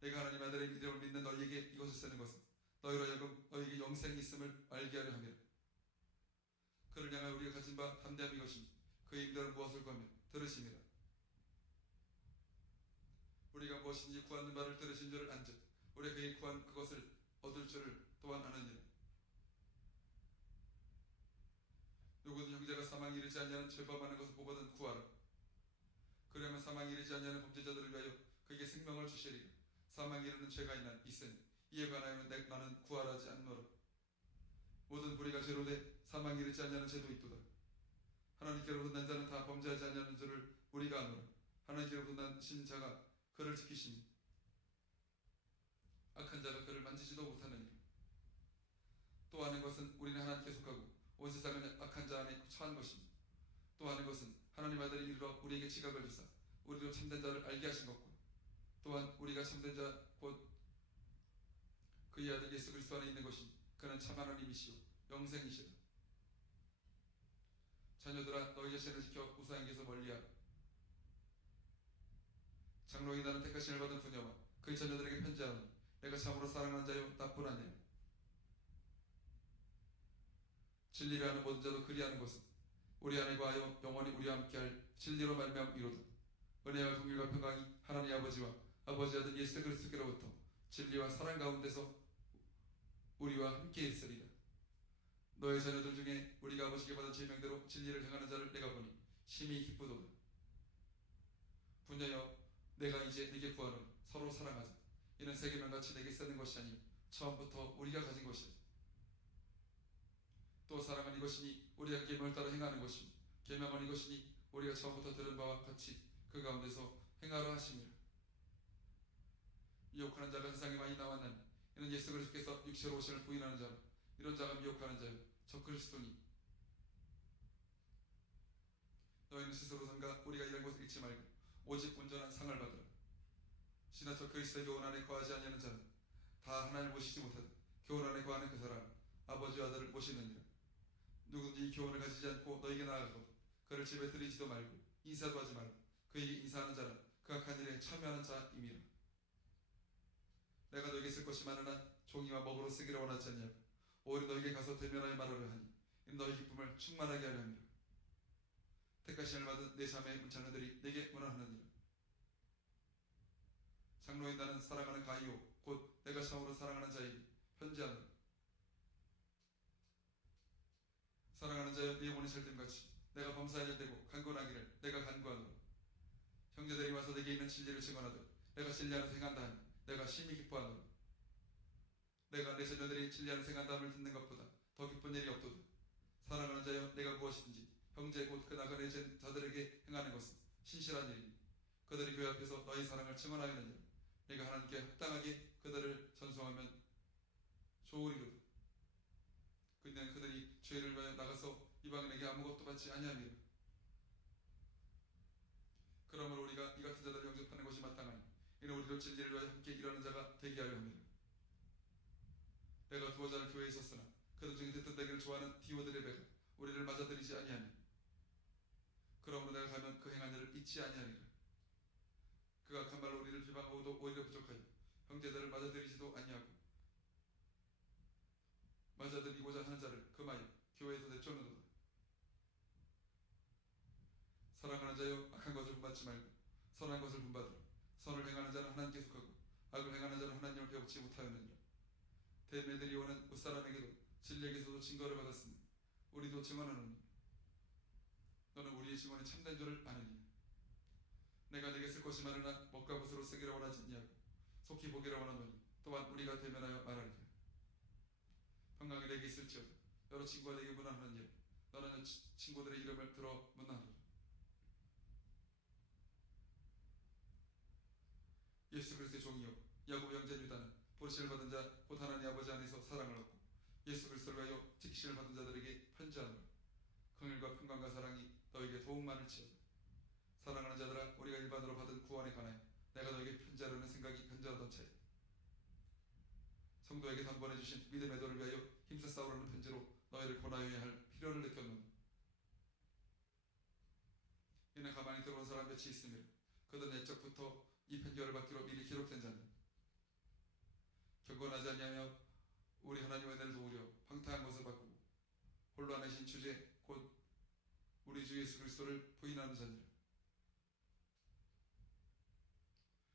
내가 하나님 아들의 이름을 믿는 너희에게 이것을 쓰는 것은 너희로 하여금 너희에게 영생이 있음을 알게 하려 함이라. 그를 향하여 우리가 가진 바 담대함이 이것이니 그의 이름은 무엇을 구하며 들으심이라. 우리가 무엇인지 구하는 바를 들으신 줄을 안즉 우리가 그의 구한 그것을 얻을 줄을 또한 아느니라. 누구든 형제가 사망에 이르지 아니하는 죄범하는 것을 보거든 구하라. 그러면 사망에 이르지 아니하는 범죄자들을 위하여 그에게 생명을 주시리라. 사망에 이르는 죄가 있으니 이에 관하여는 나는 구하라 하지 않노라. 모든 불의가 죄로 돼 사망에 이르지 아니하는 죄도 있도다. 하나님께로부터 난 자는 다 범죄하지 아니하는 줄을 우리가 아노라. 하나님께로부터 나신 자가 그를 지키시니 악한 자가 그를 만지지도 못하느니라. 또 하는 것은 우리는 하나님께 속하고 온 세상은 악한 자 안에 처한 것이니 또 하는 것은 하나님 아들이 이르러 우리에게 지각을 주사 우리로 참된 자를 알게 하신 것과 또한 우리가 참된 자 곧 그의 아들 예수 그리스도 안에 있는 것이니 그는 참 하나님이시요 영생이시라. 자녀들아 너희 자신을 지켜 우상에게서 멀리하라. 장로인 나는 택하심을 받은 부녀와 그의 자녀들에게 편지하노니 내가 참으로 사랑하는 자요 나쁜 아니라. 진리를 하는 모든 자도 그리하는 것은 우리 안에 거하여 영원히 우리와 함께할 진리로 말미암이로다. 은혜와 긍휼과 평강이 하나님 아버지와 아버지 아들 예수 그리스도께로부터 진리와 사랑 가운데서 우리와 함께 있으리라. 너의 자녀들 중에 우리가 아버지께 받은 제명대로 진리를 행하는 자를 내가 보니 심히 기쁘도다. 부녀여 내가 이제 네게 구하노니 서로 사랑하자. 이는 새 계명같이 내게 쓰는 것이 아니요 처음부터 우리가 가진 것이라. 또 사랑은 이것이니 우리가 계명을 따라 행하는 것이며 계명은 이것이니 우리가 처음부터 들은 바와 같이 그 가운데서 행하라 하심이라. 미혹하는 자가 세상에 많이 나왔나니 이는 예수 그리스도께서 육체로 오심을 부인하는 자라. 이런 자가 미혹하는 자요 저 그리스도니. 너희는 스스로 삼가 우리가 이런 것을 잊지 말고 오직 온전한 상을 받으라. 지나쳐 그리스도의 교훈 안에 거하지 아니하는 자는 다 하나님을 모시지 못하되 교훈 안에 거하는 그 사람 아버지와 아들을 모시느니라. 누구든지 이 교훈을 가지지 않고 너에게 나아가고 그를 집에 들이지도 말고 인사도 하지 말고 그에게 인사하는 자는 그 악한 일에 참여하는 자임이라. 내가 너에게 쓸 것이 많으나 종이와 먹으로 쓰기를 원하지 않냐고 오히려 너에게 가서 대면하여 말하려 하니 이는 너희 기쁨을 충만하게 하려 함이라. 택하심을 받은 내 자매의 자녀들이 내게 문안하느니라. 장로인 나는 사랑하는 가이오 곧 내가 처음으로 사랑하는 자에게 편지하노라. 사랑하는 자여 네 영혼이 살됨같이 내가 범사에 되고 간구하기를 내가 간구하노라. 형제들이 와서 내게 있는 진리를 증언하되 내가 진리 안에서 행한다 하니 내가 심히 기뻐하노라. 내가 내 자녀들이 진리하는 생한담을 듣는 것보다 더 기쁜 일이 없도다. 사랑하는 자여, 내가 무엇이든지 형제 곧 그 나그네 자들에게 행하는 것은 신실한 일이니 그들이 교회 앞에서 너희 사랑을 증언하였느니라. 내가 하나님께 합당하게 그들을 전송하면 좋으리로다. 그들이 죄를 위하여 나가서 이방인에게 아무것도 받지 아니함이라. 그러므로 우리가 이 같은 자들을 영접하는 것이 마땅하니 이는 우리도 진리를 위하여 함께 일하는 자가 되게 하려 합니다. 내가 두어 자를 교회에 있었으나 그들 중에 듣던 되기를 좋아하는 디오들의 배가 우리를 맞아들이지 아니하니 그러므로 내가 가면 그 행한 일을 잊지 아니하리라. 그가 악한 말로 우리를 비방하고도 오히려 부족하여 형제들을 맞아들이지도 아니하고 맞아들이고자 하는 자를 금하여 교회에서 내쫓는도다. 사랑하는 자여, 악한 것을 본받지 말고 선한 것을 본받으라. 선을 행하는 자는 하나님께 속하고 악을 행하는 자는 하나님을 배우지 못하였느니라. 데메드리오는 웃사람에게도 진리에게서도 증거를 받았으니 우리도 증언하노니 너는 우리의 증언이 참된 줄을 아느니라. 내가 네게 쓸 것이 많으나 먹과 붓으로 쓰기를 원하지 아니하고 속히 보기를 원하노니 또한 우리가 대면하여 말하리라. 평강이 내게 있을지어다. 여러 친구가 내게 문안하느니라. 너는 친구들의 이름을 들어 문안하라. 예수 그리스도의 종이요 야곱 형제 유다는 보시를 받은 자 곧 하나님 아버지 안에서 사랑을 얻고 예수 그리스도를 위하여 직신을 받은 자들에게 편지하노라. 긍휼과 평강과 사랑이 너에게 더욱 많을지어다. 사랑하는 자들아, 우리가 일반으로 받은 구원에 관하여 내가 너에게 편지하려는 생각이 간절하던 차에 성도에게 단번에 주신 믿음의 도를 위하여 힘써 싸우려는 편지로 너희를 권하여야 할 필요를 느꼈노니 이는 가만히 들어온 사람 몇이 있으며 그들은 옛적부터 이 편지를 받기로 미리 기록된 자니 경건하지 아니하며 우리 하나님의 은혜를 도우려 방탕한 것을 바꾸고 홀로 안내신 주제 곧 우리 주 예수 그리스도를 부인하는 자니라.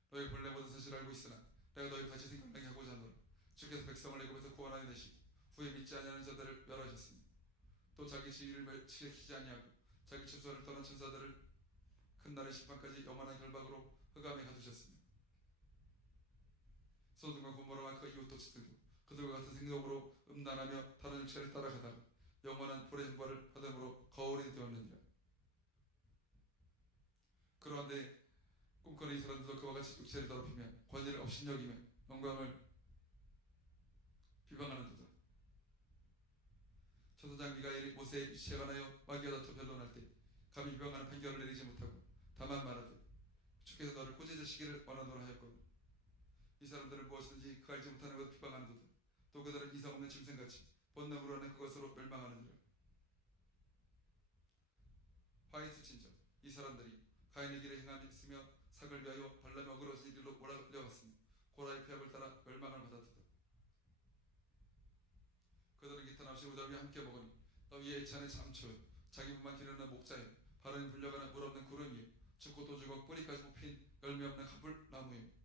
너희 본래 모든 사실을 알고 있으나 내가 너희 다시 생각나게 하고자 하노라. 주께서 백성을 애굽에서 구원하여 내시고 후에 믿지 아니하는 자들을 멸하셨으니 또 자기 지위를 지키지 아니하고 자기 주소를 떠난 천사들을 큰 날의 심판까지 영원한 결박으로 흑암에 가두셨으며 소돔과 고모라와 그 이웃 도치들도 그들과 같은 생각으로 음란하며 다른 육체를 따라가다가 영원한 불의 형벌을 받음으로 거울이 되었느니라. 그러한데 꿈꾸는 이 사람들도 그와 같이 육체를 더럽히며 권위를 업신여기며 영광을 비방하는도다. 천사장 미가엘이 모세의 위치에 관하여 마귀와 다투 변론할 때 감히 비방하는 판결을 내리지 못하고 다만 말하되 주께서 너를 꾸짖으시기를 원하노라 하였거든. 이 사람들은 무엇이든지 그 알지 못하는 것을 비방하는도다. 또 그들은 이상 없는 짐승같이 본능으로 하는 그것으로 멸망하느니라. 화인 스친저, 이 사람들이 가인의 길에 행함있으며 삭을 위하여 발람의 어그러진 이리로 몰아내려갔으며 고라의 폐합을 따라 멸망을 받았도다. 그들은 기탄 없이 우다위와 함께 먹으니 너희의 애찬의 잠초여 자기 분만 기르는 목자여 바른 불려가는 물 없는 구름이여 죽고 또 죽어 뿌리까지 뽑힌 열매 없는 가불나무여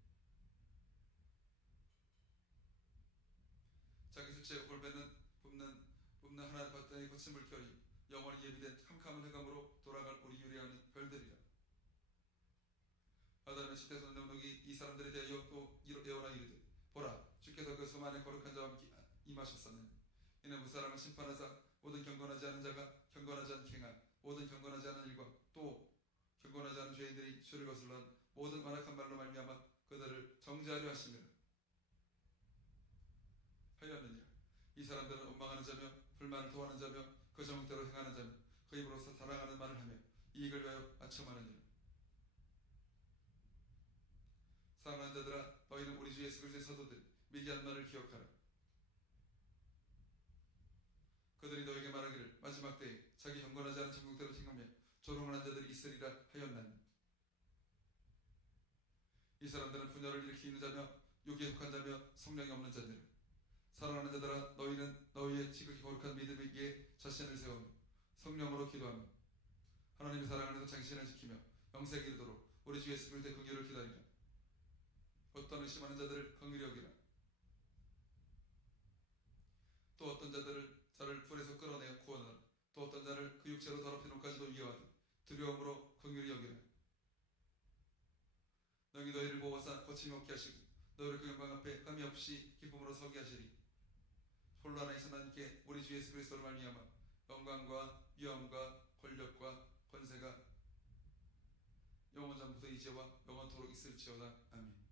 자기 수치에 골배는 뿜는 하나님 바탕의 거친 물결이 영원히 예비된 캄캄한 흑암으로 돌아갈 우리 유리하는 별들이라. 아담의 시태에서 능력이 이 사람들에 대하여 또 예언하 이르되 보라 주께서 그 수많은 거룩한 자와 함께 임하셨사는 이는 무사람을 심판하사 모든 경건하지 않은 자가 경건하지 않게 행한 모든 경건하지 않은 일과 또 경건하지 않은 죄인들이 주를 거슬러 한 모든 완악한 말로 말미암아 그들을 정죄하려 하시느라 하였느니라. 이 사람들은 원망하는 자며 불만을 토하는 자며 그 정욕대로 행하는 자며 그 입으로서 자랑하는 말을 하며 이익을 위하여 아첨하느니라. 사랑하는 자들아, 너희는 우리 주 예수 그리스도의 사도들이 미리 한 말을 기억하라. 그들이 너에게 말하기를 마지막 때에 자기 경건하지 않은 정욕대로 행하며 조롱하는 자들이 있으리라 하였나니 이 사람들은 분열을 일으키는 자며 육에 속한 자며 성령이 없는 자들. 사랑하는 자들아, 너희는 너희의 지극히 거룩한 믿음 위에 자신을 세우며 성령으로 기도하며 하나님의 사랑 안에서 장신을 지키며 영생에 이르도록 우리 주 예수 그리스도의 긍휼을 기다리라. 어떤 의심하는 자들을 긍휼히 여기라. 또 어떤 자를 불에서 끌어내어 구원하라. 또 어떤 자를 그 육체로 더럽히는까지도 이해하되 두려움으로 긍휼히 여기라. 능히 너희를 보호하사 거침이 없게 하시고 너희를 그 영광 앞에 흠이 없이 기쁨으로 서게 하시리. 홀로 하나이신 하나님께 우리 주 예수 그리스도로 말미암아 영광과 위엄과 권력과 권세가 영원전부터 이제와 영원토록 있을지어다. 아멘.